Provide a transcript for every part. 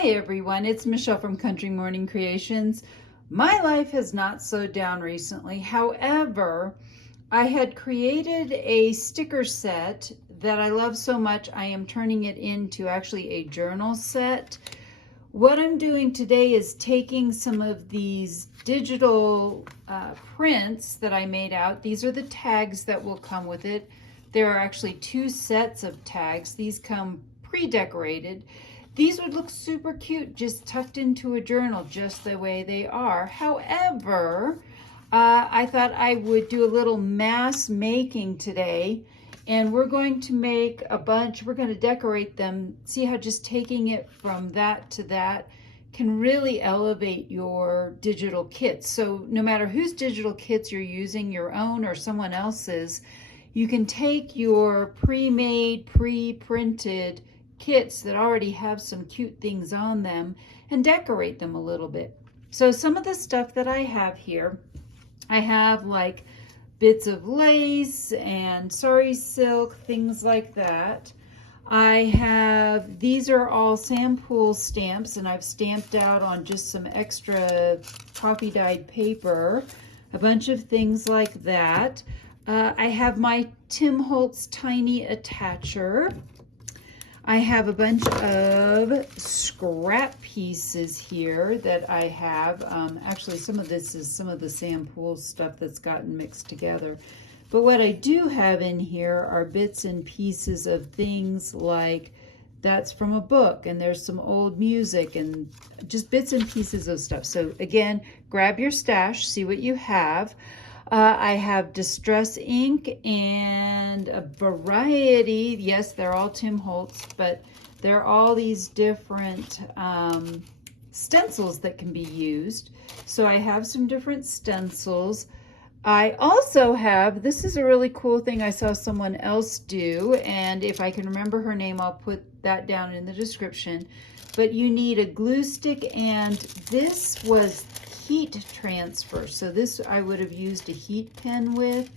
Hi everyone, it's Michelle from Country Morning Creations. My life has not slowed down recently. However, I had created a sticker set that I love so much I am turning it into actually a journal set. What I'm doing today is taking some of these digital prints that I made out. These are the tags that will come with it. There are actually two sets of tags. These come pre-decorated. These would look super cute just tucked into a journal just the way they are. However, I thought I would do a little mass making today, and we're going to make a bunch. We're going to decorate them. See how just taking it from that to that can really elevate your digital kits. So no matter whose digital kits you're using, your own or someone else's, you can take your pre-made, pre-printed kits that already have some cute things on them and decorate them a little bit. So some of the stuff that I have here, I have like bits of lace and sari silk, things like that. I have, these are all sample stamps, and I've stamped out on just some extra coffee dyed paper, a bunch of things like that. I have my Tim Holtz tiny attacher. I have a bunch of scrap pieces here that I have. Actually, some of this is some of the sample stuff that's gotten mixed together. But what I do have in here are bits and pieces of things like that's from a book, and there's some old music and just bits and pieces of stuff. So again, grab your stash, see what you have. I have distress ink and a variety. Yes, they're all Tim Holtz, but there are all these different stencils that can be used. So I have some different stencils. I also have, this is a really cool thing I saw someone else do, and if I can remember her name, I'll put that down in the description. But you need a glue stick, and this was heat transfer. So this I would have used a heat pen with.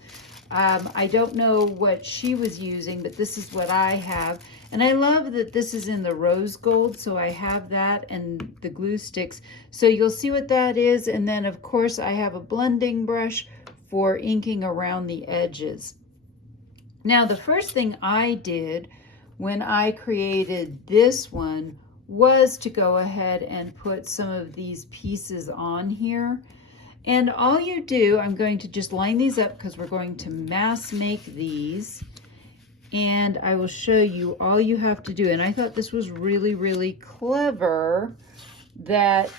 I don't know what she was using, but this is what I have. And I love that this is in the rose gold, so I have that and the glue sticks. So you'll see what that is. And then of course I have a blending brush for inking around the edges. Now the first thing I did when I created this one was to go ahead and put some of these pieces on here. And all you do, I'm going to just line these up because we're going to mass make these. And I will show you all you have to do. And I thought this was really, really clever that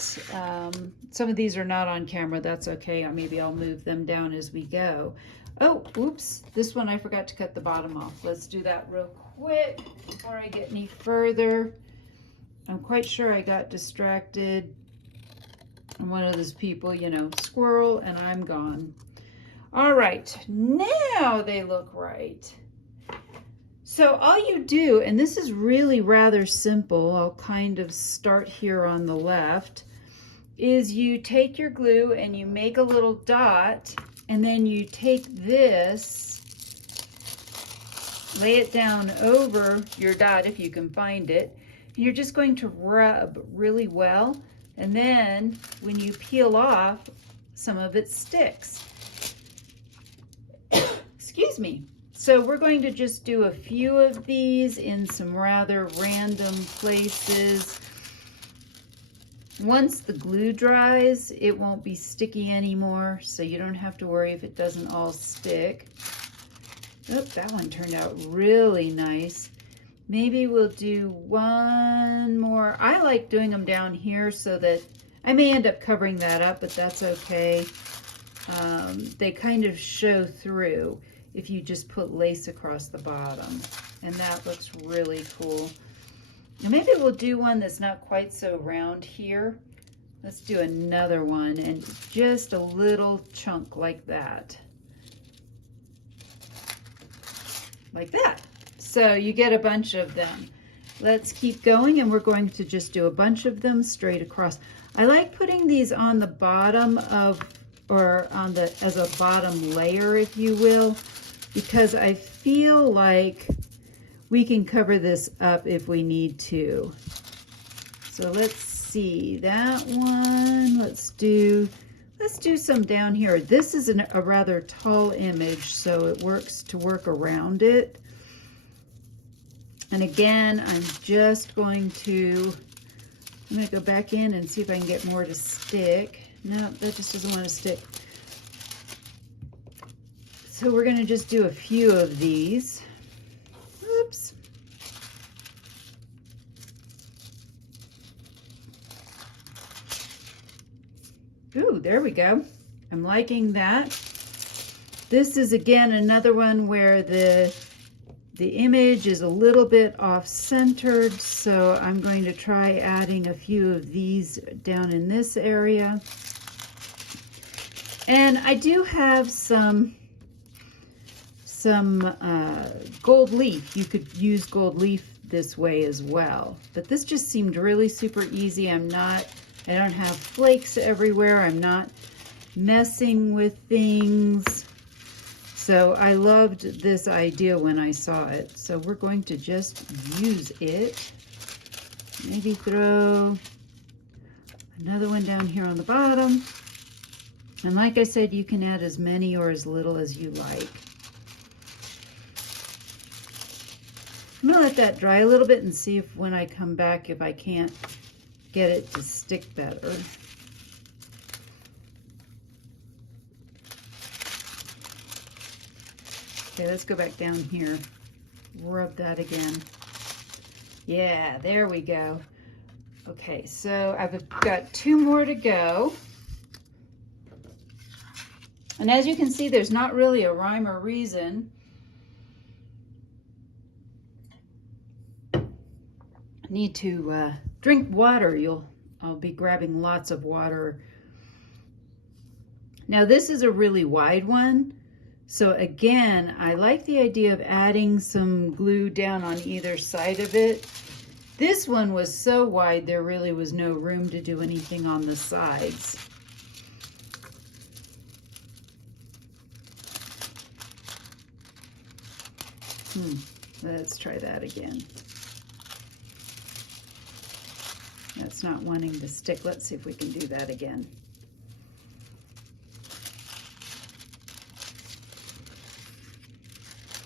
some of these are not on camera. That's okay. Maybe I'll move them down as we go. Oh, oops. This one I forgot to cut the bottom off. Let's do that real quick before I get any further. I'm quite sure I got distracted. I'm one of those people, you know, squirrel, and I'm gone. All right, now they look right. So all you do, and this is really rather simple, I'll kind of start here on the left, is you take your glue and you make a little dot, and then you take this, lay it down over your dot if you can find it. You're just going to rub really well, and then when you peel off, some of it sticks. Excuse me. So we're going to just do a few of these in some rather random places. Once the glue dries, it won't be sticky anymore, so you don't have to worry if it doesn't all stick. Oh, that one turned out really nice. Maybe we'll do one more. I like doing them down here so that I may end up covering that up, but that's okay. They kind of show through if you just put lace across the bottom, and that looks really cool. And maybe we'll do one that's not quite so round here. Let's do another one, and just a little chunk like that. Like that. So you get a bunch of them. Let's keep going, and we're going to just do a bunch of them straight across. I like putting these on the bottom of, or on the, as a bottom layer, if you will, because I feel like we can cover this up if we need to. So let's see that one. Let's do some down here. This is a rather tall image, so it works to work around it. And again, I'm going to go back in and see if I can get more to stick. No, that just doesn't want to stick. So we're going to just do a few of these. Oops. Ooh, there we go. I'm liking that. This is again another one where the image is a little bit off-centered, so I'm going to try adding a few of these down in this area. And I do have some gold leaf. You could use gold leaf this way as well, but this just seemed really super easy. I don't have flakes everywhere. I'm not messing with things. So I loved this idea when I saw it. So we're going to just use it. Maybe throw another one down here on the bottom. And like I said, you can add as many or as little as you like. I'm gonna let that dry a little bit and see if when I come back, if I can't get it to stick better. Okay, let's go back down here. Rub that again. Yeah, there we go. Okay, so I've got 2 more to go. And as you can see, there's not really a rhyme or reason. I need to drink water. I'll be grabbing lots of water. Now this is a really wide one. So again, I like the idea of adding some glue down on either side of it. This one was so wide, there really was no room to do anything on the sides. Let's try that again. That's not wanting to stick. Let's see if we can do that again.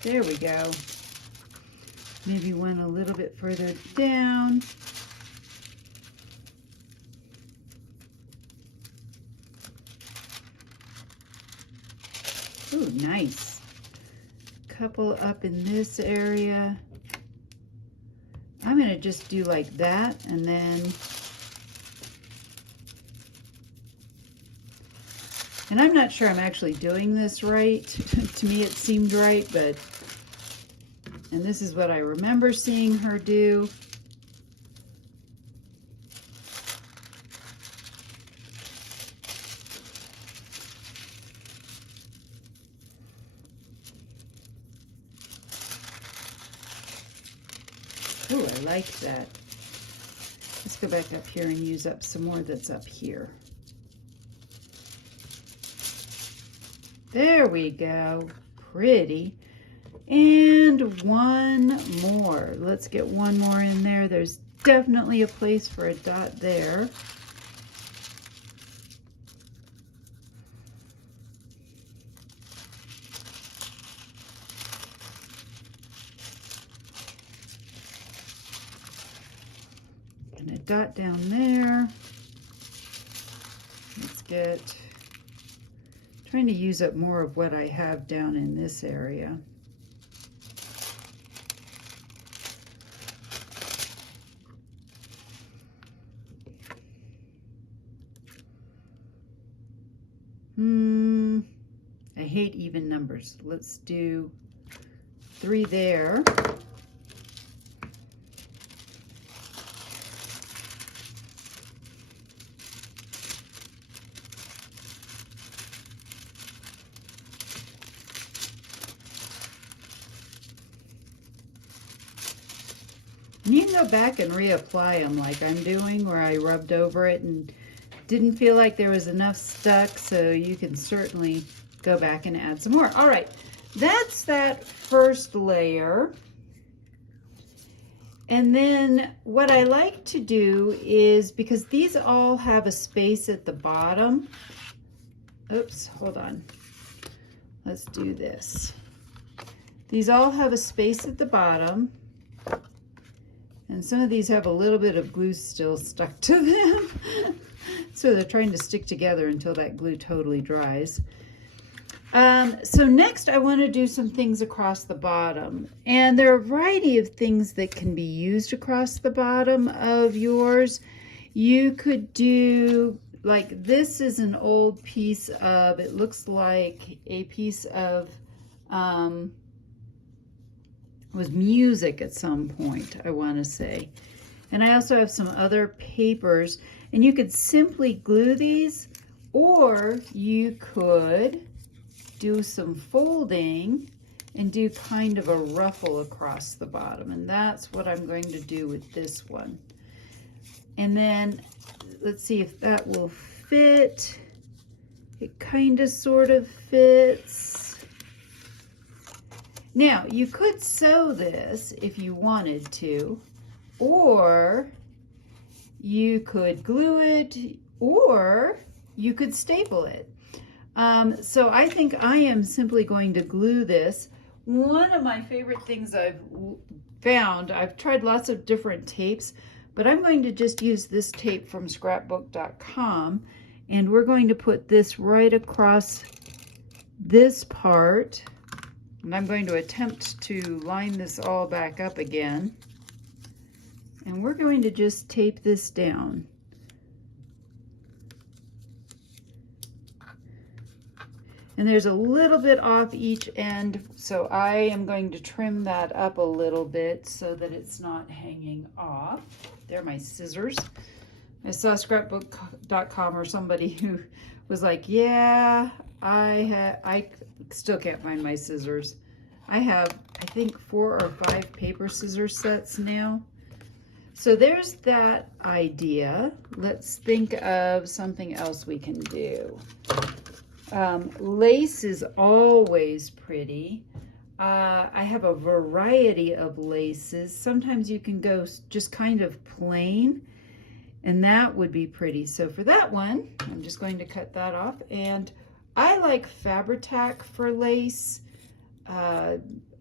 There we go. Maybe one a little bit further down. Ooh, nice. Couple up in this area. I'm going to just do like that, and then and I'm not sure I'm actually doing this right. To me it seemed right, but and this is what I remember seeing her do. Ooh, I like that. Let's go back up here and use up some more that's up here. There we go. Pretty. And one more. Let's get one more in there. There's definitely a place for a dot there. And a dot down there. Let's get, trying to use up more of what I have down in this area. I hate even numbers. Let's do 3 there. And you can go back and reapply them like I'm doing, where I rubbed over it and didn't feel like there was enough stuck, so you can certainly go back and add some more. All right, that's that first layer. And then what I like to do is, because these all have a space at the bottom. Oops, hold on. Let's do this. These all have a space at the bottom. And some of these have a little bit of glue still stuck to them. So they're trying to stick together until that glue totally dries. So next I want to do some things across the bottom. And there are a variety of things that can be used across the bottom of yours. You could do, like, this is an old piece of, it looks like a piece of, was music at some point, I want to say. And I also have some other papers, and you could simply glue these, or you could do some folding and do kind of a ruffle across the bottom, and that's what I'm going to do with this one. And then let's see if that will fit. It kind of sort of fits. Now, you could sew this if you wanted to, or you could glue it, or you could staple it. So I think I am simply going to glue this. One of my favorite things I've found, I've tried lots of different tapes, but I'm going to just use this tape from scrapbook.com, and we're going to put this right across this part. And I'm going to attempt to line this all back up again. And we're going to just tape this down. And there's a little bit off each end, so I am going to trim that up a little bit so that it's not hanging off. There are my scissors. I saw scrapbook.com or somebody who was like, yeah, I still can't find my scissors. I have, I think, 4 or 5 paper scissor sets now. So there's that idea. Let's think of something else we can do. Lace is always pretty. I have a variety of laces. Sometimes you can go just kind of plain, and that would be pretty. So for that one, I'm just going to cut that off. And I like Fabri-Tac for lace. I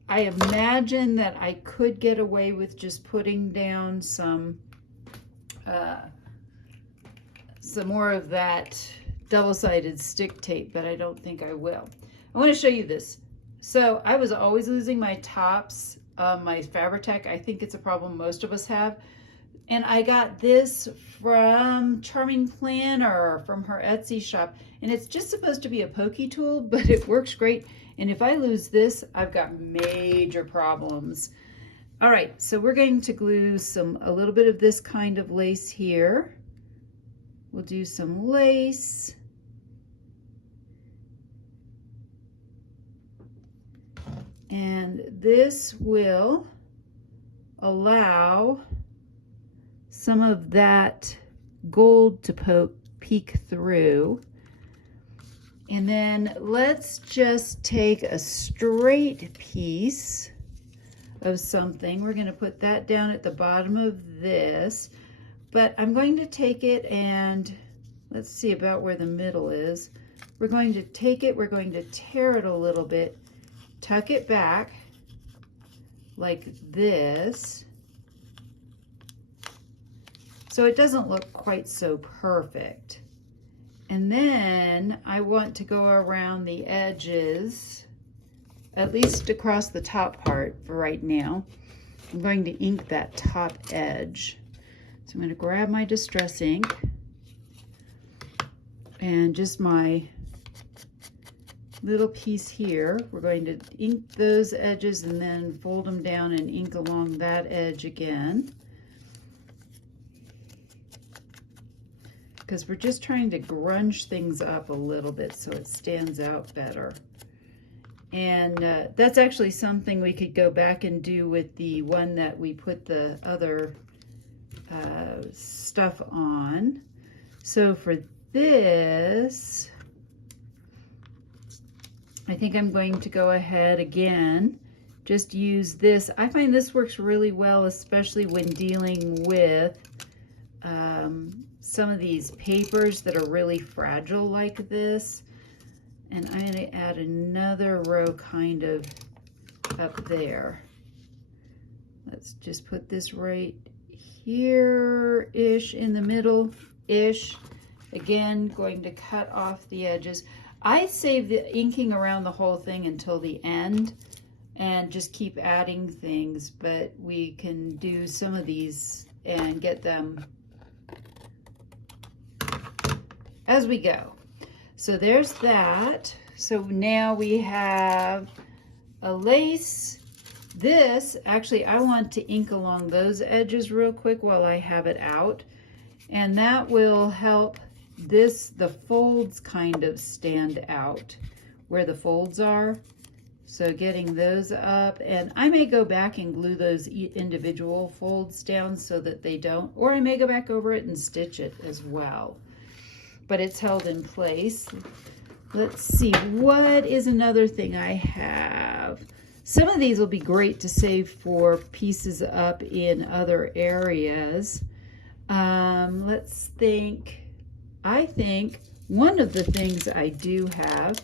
imagine that I could get away with just putting down some more of that double-sided stick tape, but I don't think I will. I want to show you this. So I was always losing my tops, my Fabri-Tac. I think it's a problem most of us have. And I got this from Charming Planner, from her Etsy shop. And it's just supposed to be a pokey tool, but it works great. And if I lose this, I've got major problems. All right, so we're going to glue a little bit of this kind of lace here. We'll do some lace. And this will allow some of that gold to peek through. And then let's just take a straight piece of something. We're going to put that down at the bottom of this, but I'm going to take it and let's see about where the middle is. We're going to take it, we're going to tear it a little bit, tuck it back like this, so it doesn't look quite so perfect. And then I want to go around the edges, at least across the top part for right now. I'm going to ink that top edge. So I'm going to grab my distress ink and just my little piece here. We're going to ink those edges and then fold them down and ink along that edge again, because we're just trying to grunge things up a little bit so it stands out better. And that's actually something we could go back and do with the one that we put the other stuff on. So for this, I think I'm going to go ahead again, just use this. I find this works really well, especially when dealing with some of these papers that are really fragile like this. And I'm going to add another row kind of up there. Let's just put this right here-ish in the middle-ish. Again, going to cut off the edges. I save the inking around the whole thing until the end and just keep adding things, but we can do some of these and get them as we go. So there's that. So now we have a lace. This, actually, I want to ink along those edges real quick while I have it out. And that will help the folds kind of stand out where the folds are. So getting those up, and I may go back and glue those individual folds down so that they don't, or I may go back over it and stitch it as well. But it's held in place. Let's see, what is another thing I have? Some of these will be great to save for pieces up in other areas. Let's think. I think one of the things I do have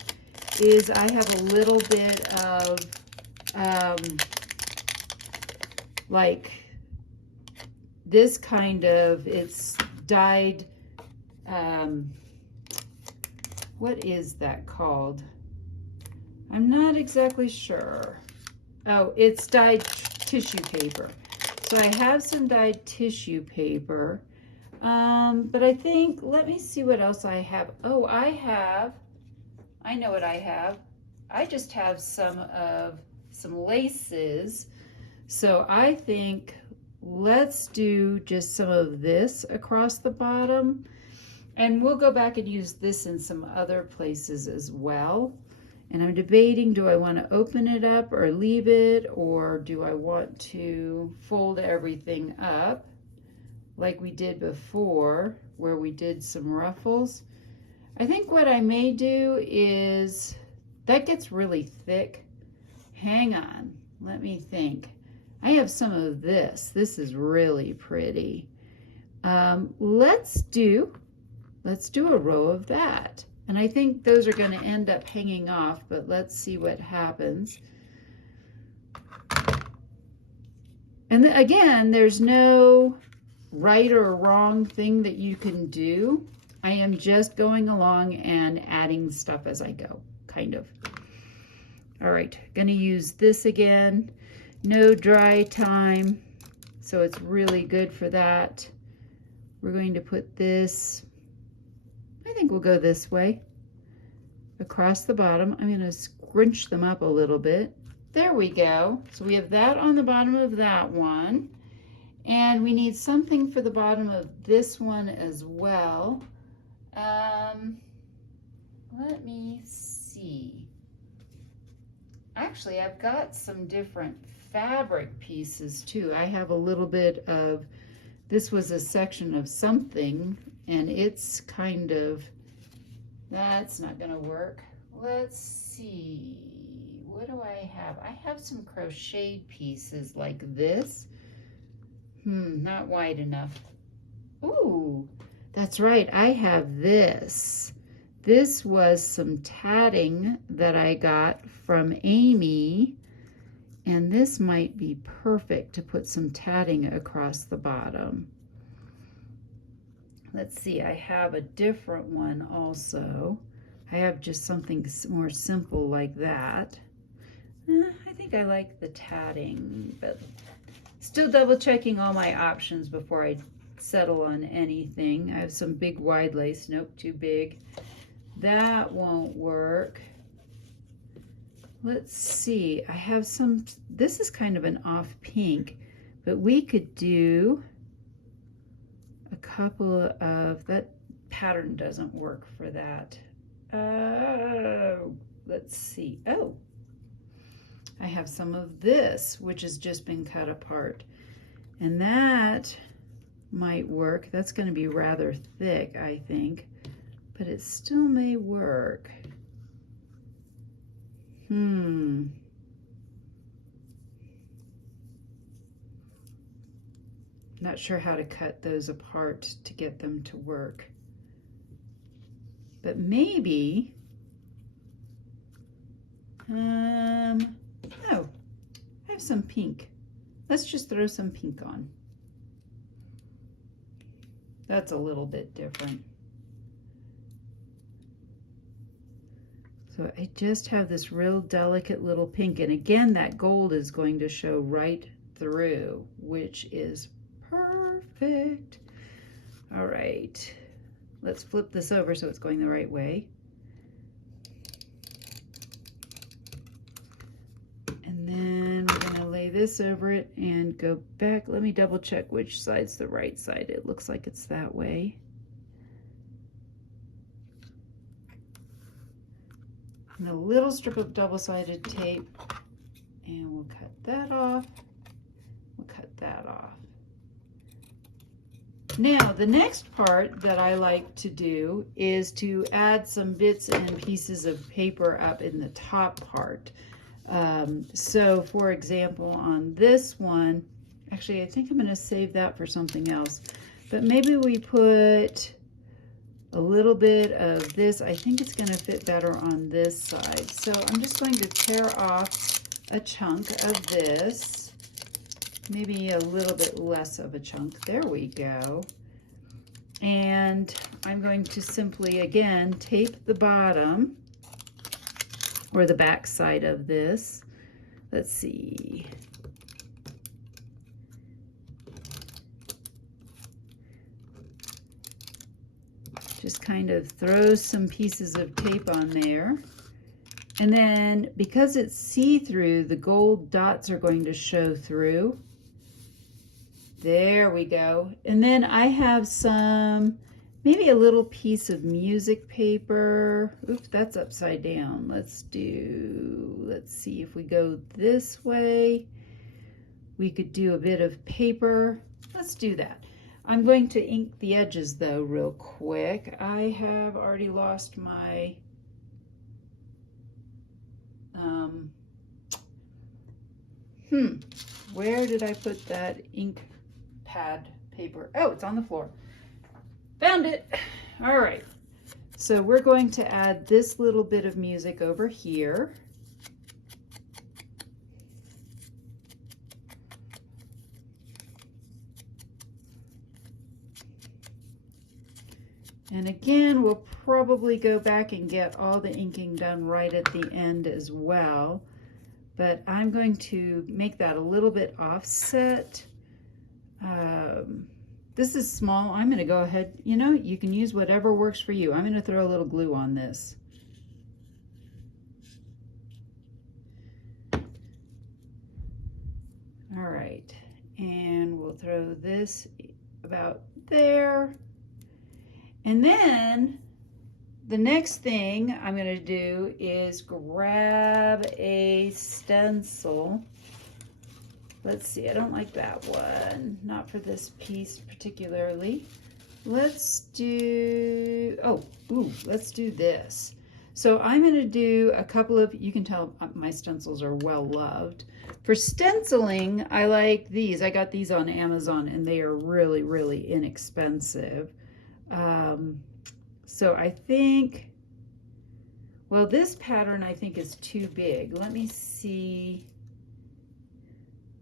is I have a little bit of like this kind of, it's dyed, what is that called? I'm not exactly sure. Oh, it's dyed tissue paper. So I have some dyed tissue paper, but I think, let me see what else I have. Oh, I know what I have. I just have some laces. So I think let's do just some of this across the bottom, and we'll go back and use this in some other places as well. And I'm debating, do I want to open it up or leave it, or do I want to fold everything up like we did before where we did some ruffles? I think what I may do is, that gets really thick. Hang on, let me think. I have some of this. This is really pretty. Let's do a row of that. And I think those are going to end up hanging off, but let's see what happens. And again, there's no right or wrong thing that you can do. I am just going along and adding stuff as I go, kind of. All right, going to use this again. No dry time, so it's really good for that. We're going to put this, I think we'll go this way, across the bottom. I'm going to scrunch them up a little bit. There we go. So we have that on the bottom of that one. And we need something for the bottom of this one as well. Let me see. Actually, I've got some different fabric pieces too. I have a little bit of, this was a section of something, and it's kind of, that's not gonna work. Let's see, what do I have? I have some crocheted pieces like this. Not wide enough. Ooh, that's right, I have this. This was some tatting that I got from Amy, and this might be perfect to put some tatting across the bottom. Let's see, I have a different one also. I have just something more simple like that. I think I like the tatting, but still double checking all my options before I settle on anything. I have some big wide lace. Nope, too big. That won't work. Let's see, I have some, this is kind of an off pink, but we could do a couple of, that pattern doesn't work for that. Let's see, oh, I have some of this, which has just been cut apart, and that might work. That's going to be rather thick, I think, but it still may work. Not sure how to cut those apart to get them to work. But maybe, oh, I have some pink. Let's just throw some pink on. That's a little bit different. So I just have this real delicate little pink, and again that gold is going to show right through, which is perfect. All right, let's flip this over so it's going the right way. And then we're going to lay this over it and go back. Let me double check which side's the right side. It looks like it's that way. And a little strip of double-sided tape, and we'll cut that off. We'll cut that off. Now, the next part that I like to do is to add some bits and pieces of paper up in the top part. So, for example, on this one, actually, I think I'm going to save that for something else. But maybe we put a little bit of this. I think it's going to fit better on this side. So I'm just going to tear off a chunk of this, maybe a little bit less of a chunk. There we go. And I'm going to simply, again, tape the bottom or the back side of this. Let's see. Just kind of throw some pieces of tape on there. And then because it's see-through, the gold dots are going to show through. There we go. And then I have some, maybe a little piece of music paper. Oops, that's upside down. Let's see if we go this way. We could do a bit of paper. Let's do that. I'm going to ink the edges though real quick. I have already lost my where did I put that ink pad paper? Oh, it's on the floor. Found it. All right. So we're going to add this little bit of music over here. And again, we'll probably go back and get all the inking done right at the end as well. But I'm going to make that a little bit offset. This is small. I'm going to go ahead, you can use whatever works for you. I'm going to throw a little glue on this. All right, and we'll throw this about there. And then the next thing I'm going to do is grab a stencil. Let's see, I don't like that one. Not for this piece particularly. Let's do, let's do this. So I'm going to do a couple of, you can tell my stencils are well loved. For stenciling, I like these. I got these on Amazon and they are really, really inexpensive. So I think, well, this pattern I think is too big. Let me see.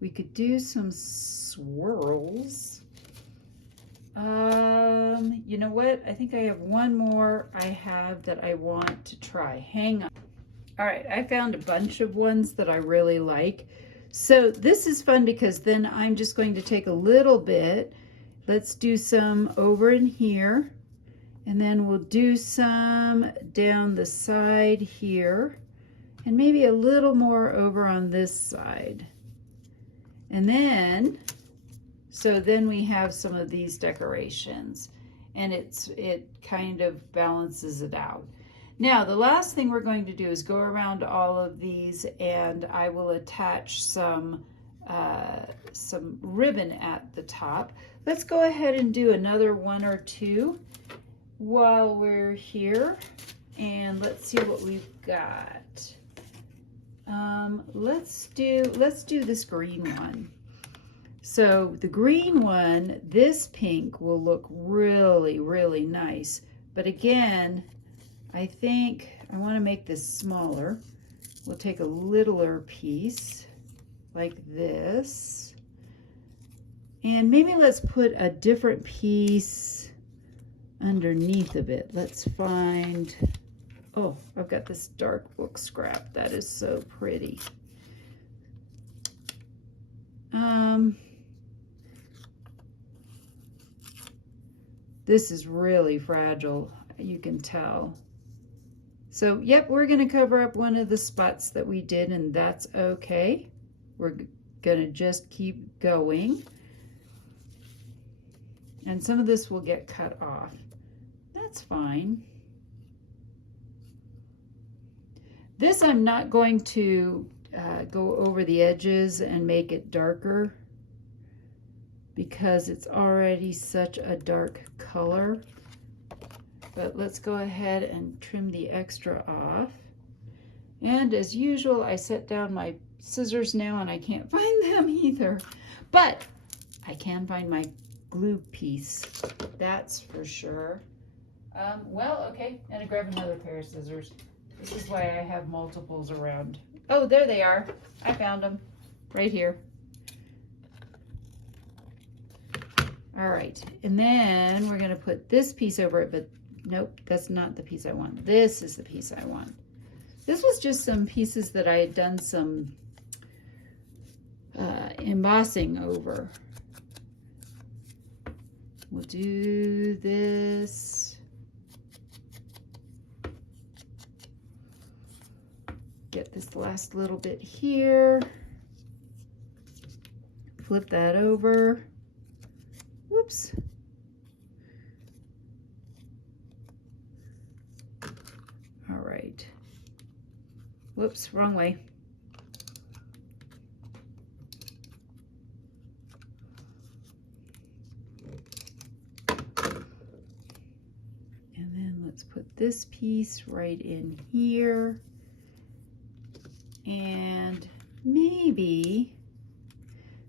We could do some swirls. You know what? I think I have one more that I want to try. Hang on. All right, I found a bunch of ones that I really like. So this is fun because then I'm just going to take a little bit. Let's do some over in here. And then we'll do some down the side here. And maybe a little more over on this side. And then, so then we have some of these decorations. And it kind of balances it out. Now, the last thing we're going to do is go around all of these and I will attach some ribbon at the top. Let's go ahead and do another one or two while we're here, and let's see what we've got. Let's do this green one. So the green one, this pink will look really, really nice. But again, I think I want to make this smaller. We'll take a littler piece like this. And maybe let's put a different piece underneath of it. Let's find, oh, I've got this dark book scrap. That is so pretty. This is really fragile, you can tell. So, yep, we're going to cover up one of the spots that we did, and that's okay. We're going to just keep going. And some of this will get cut off. That's fine. This I'm not going to go over the edges and make it darker because it's already such a dark color. But let's go ahead and trim the extra off. And as usual, I set down my scissors now and I can't find them either. But I can find my glue piece, that's for sure. Well, okay, and I grab another pair of scissors. This is why I have multiples around. Oh, there they are. I found them right here. All right, and then we're gonna put this piece over it, but nope, that's not the piece I want. This is the piece I want. This was just some pieces that I had done some embossing over. We'll do this. Get this last little bit here. Flip that over. Whoops. All right. Whoops, wrong way. And then let's put this piece right in here. And maybe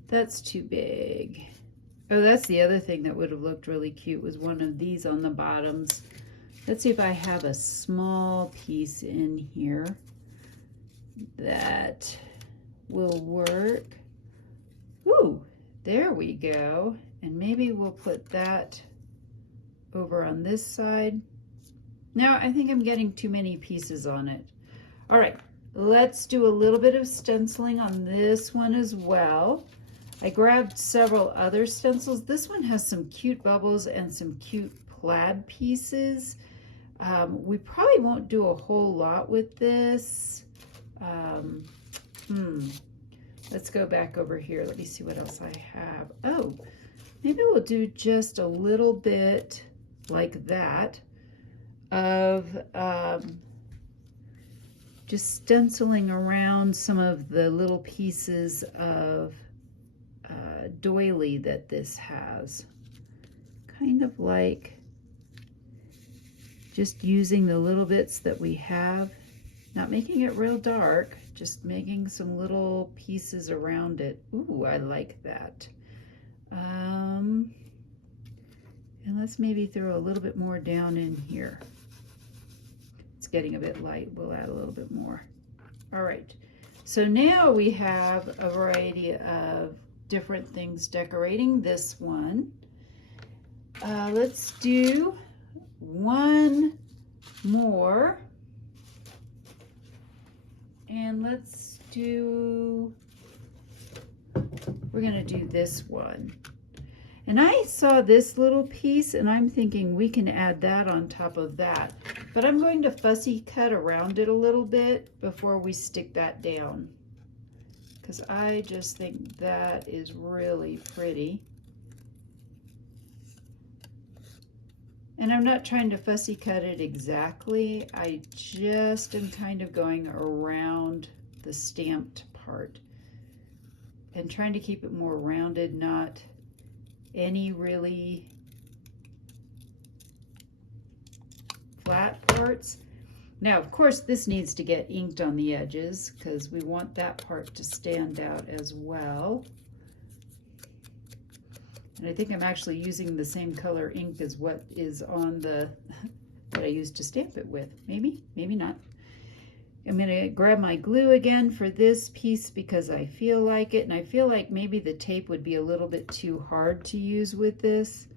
that's too big. Oh, that's the other thing that would have looked really cute, was one of these on the bottoms. Let's see if I have a small piece in here that will work. Ooh, there we go. And maybe we'll put that over on this side. Now, I think I'm getting too many pieces on it. All right, let's do a little bit of stenciling on this one as well. I grabbed several other stencils. This one has some cute bubbles and some cute plaid pieces. We probably won't do a whole lot with this. Let's go back over here. Let me see what else I have. Oh, maybe we'll do just a little bit like that of just stenciling around some of the little pieces of doily that this has. Kind of like just using the little bits that we have, not making it real dark, just making some little pieces around it. Ooh, I like that. And let's maybe throw a little bit more down in here. It's getting a bit light. We'll add a little bit more. All right. So now we have a variety of different things decorating this one. Let's do one more. And let's do, we're gonna do this one. And I saw this little piece and I'm thinking we can add that on top of that. But I'm going to fussy cut around it a little bit before we stick that down, because I just think that is really pretty. And I'm not trying to fussy cut it exactly. I just am kind of going around the stamped part and trying to keep it more rounded, not any really flat parts. Now, of course, this needs to get inked on the edges because we want that part to stand out as well. And I think I'm actually using the same color ink as what is on the, what I used to stamp it with. Maybe, maybe not. I'm going to grab my glue again for this piece because I feel like it, and I feel like maybe the tape would be a little bit too hard to use with this.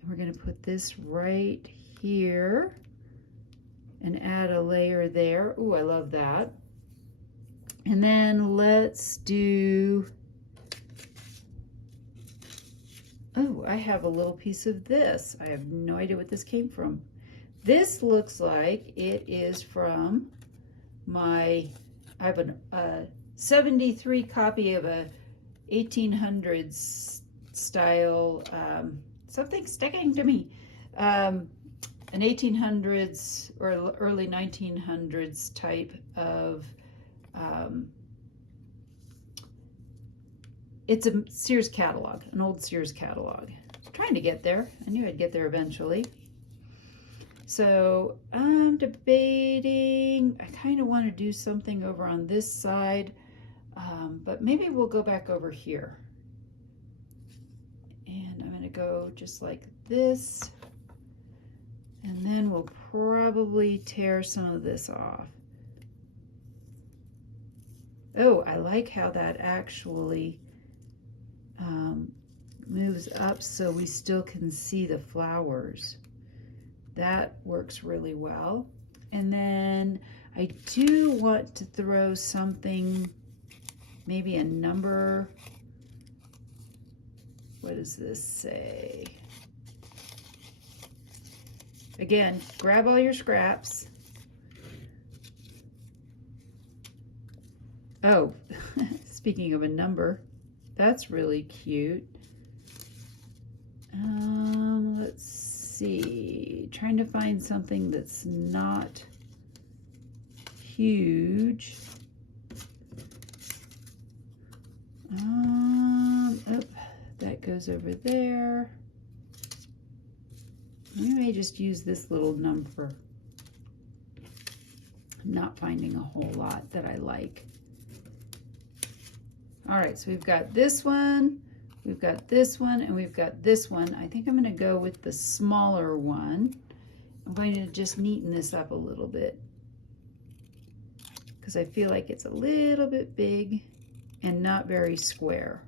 And we're going to put this right here and add a layer there. Ooh, I love that. And then let's do, oh, I have a little piece of this. I have no idea what this came from. This looks like it is from I have a 73 copy of a 1800s style, something sticking to me, an 1800s or early 1900s type of, it's a Sears catalog, an old Sears catalog. I'm trying to get there. I knew I'd get there eventually. So I'm debating, I kind of want to do something over on this side, but maybe we'll go back over here. And I'm going to go just like this, and then we'll probably tear some of this off. Oh, I like how that actually moves up so we still can see the flowers. That works really well. And then I do want to throw something, maybe a number. What does this say? Again, grab all your scraps. Oh, speaking of a number, that's really cute. Let's see, trying to find something that's not huge. Oh, that goes over there. We may just use this little number. I'm not finding a whole lot that I like. All right, so we've got this one, we've got this one, and we've got this one. I think I'm going to go with the smaller one. I'm going to just neaten this up a little bit because I feel like it's a little bit big and not very square.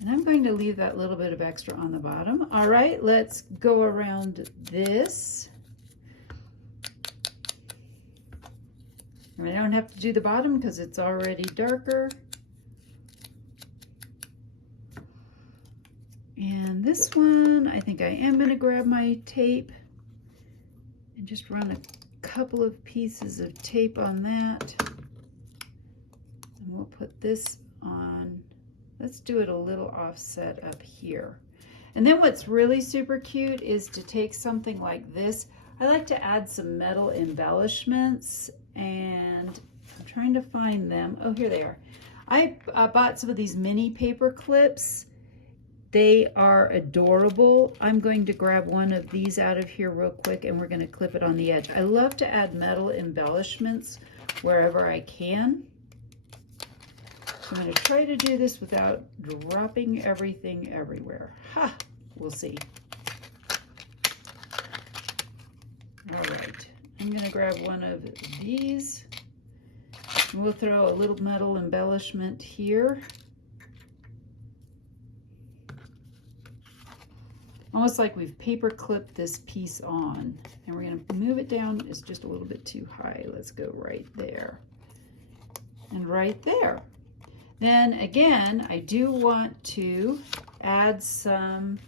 And I'm going to leave that little bit of extra on the bottom. All right, let's go around this. I don't have to do the bottom because it's already darker. And this one, I think I am going to grab my tape and just run a couple of pieces of tape on that. And we'll put this on. Let's do it a little offset up here. And then what's really super cute is to take something like this. I like to add some metal embellishments, and I'm trying to find them. Oh, here they are. I bought some of these mini paper clips. They are adorable. I'm going to grab one of these out of here real quick, and we're going to clip it on the edge. I love to add metal embellishments wherever I can. So I'm going to try to do this without dropping everything everywhere. Ha! We'll see. All right, I'm going to grab one of these. And we'll throw a little metal embellishment here. Almost like we've paper clipped this piece on. And we're going to move it down. It's just a little bit too high. Let's go right there. And right there. Then again, I do want to add some,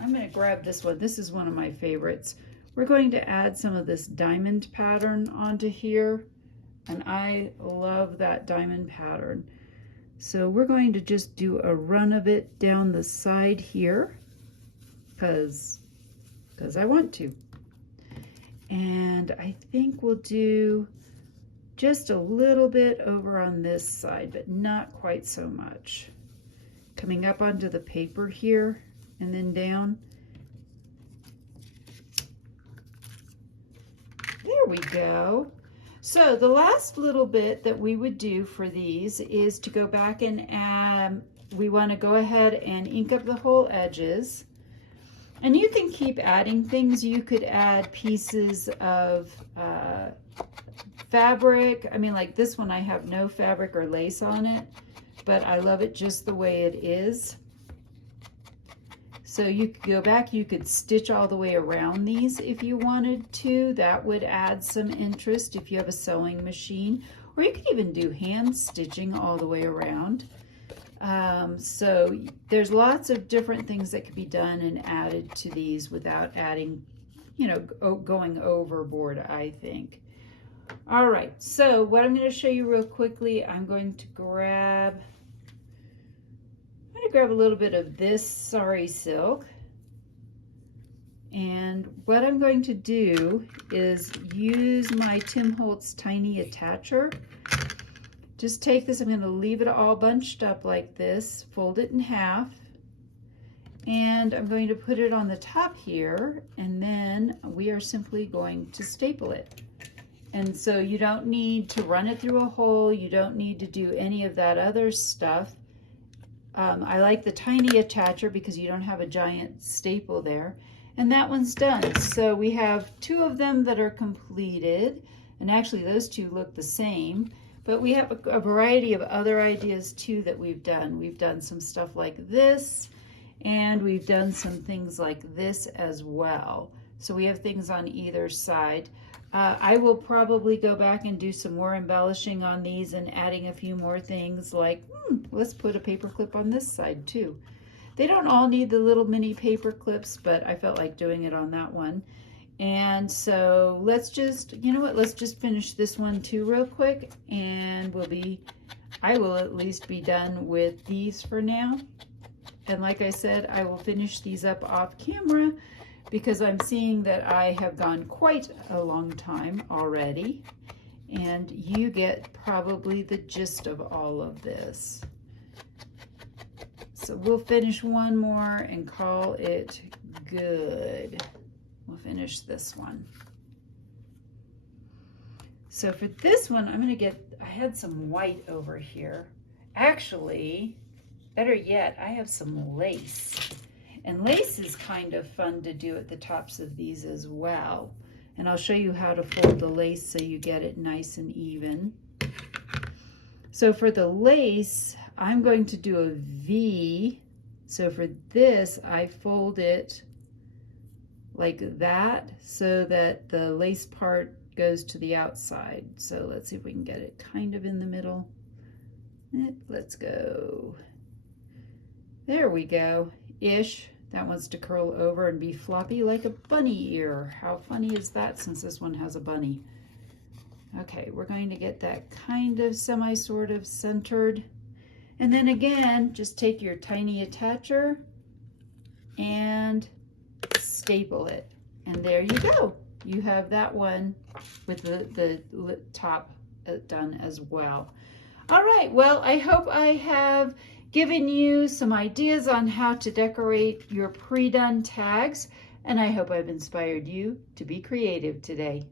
I'm going to grab this one. This is one of my favorites. We're going to add some of this diamond pattern onto here. And I love that diamond pattern. So we're going to just do a run of it down the side here because I want to. And I think we'll do just a little bit over on this side, but not quite so much. Coming up onto the paper here and then down. There we go. So the last little bit that we would do for these is to go back and we want to go ahead and ink up the whole edges. And you can keep adding things. You could add pieces of fabric. I mean, like this one, I have no fabric or lace on it, but I love it just the way it is. So you could go back, you could stitch all the way around these if you wanted to. That would add some interest if you have a sewing machine, or you could even do hand stitching all the way around. So there's lots of different things that could be done and added to these without adding, you know, going overboard, I think. All right, so what I'm going to show you real quickly, I'm going to grab a little bit of this sari silk, and what I'm going to do is use my Tim Holtz tiny attacher. Just take this, I'm going to leave it all bunched up like this, fold it in half, and I'm going to put it on the top here, and then we are simply going to staple it. And so you don't need to run it through a hole, you don't need to do any of that other stuff. I like the tiny attacher because you don't have a giant staple there. And that one's done. So we have two of them that are completed. And actually those two look the same. But we have a variety of other ideas too that we've done. We've done some stuff like this. And we've done some things like this as well. So we have things on either side. I will probably go back and do some more embellishing on these and adding a few more things like, let's put a paper clip on this side too. They don't all need the little mini paper clips, but I felt like doing it on that one. And so let's just, you know what, let's just finish this one too real quick, and I will at least be done with these for now. And like I said, I will finish these up off camera, because I'm seeing that I have gone quite a long time already, and you get probably the gist of all of this. So we'll finish one more and call it good. We'll finish this one. So for this one, I had some white over here. Actually, better yet, I have some lace. And lace is kind of fun to do at the tops of these as well. And I'll show you how to fold the lace so you get it nice and even. So for the lace, I'm going to do a V. So for this, I fold it like that so that the lace part goes to the outside. So let's see if we can get it kind of in the middle. Let's go. There we go, ish. That wants to curl over and be floppy like a bunny ear. How funny is that, since this one has a bunny? Okay, we're going to get that kind of sort of centered. And then again, just take your tiny attacher and staple it. And there you go. You have that one with the top done as well. All right, well, I hope I have given you some ideas on how to decorate your pre-done tags, and I hope I've inspired you to be creative today.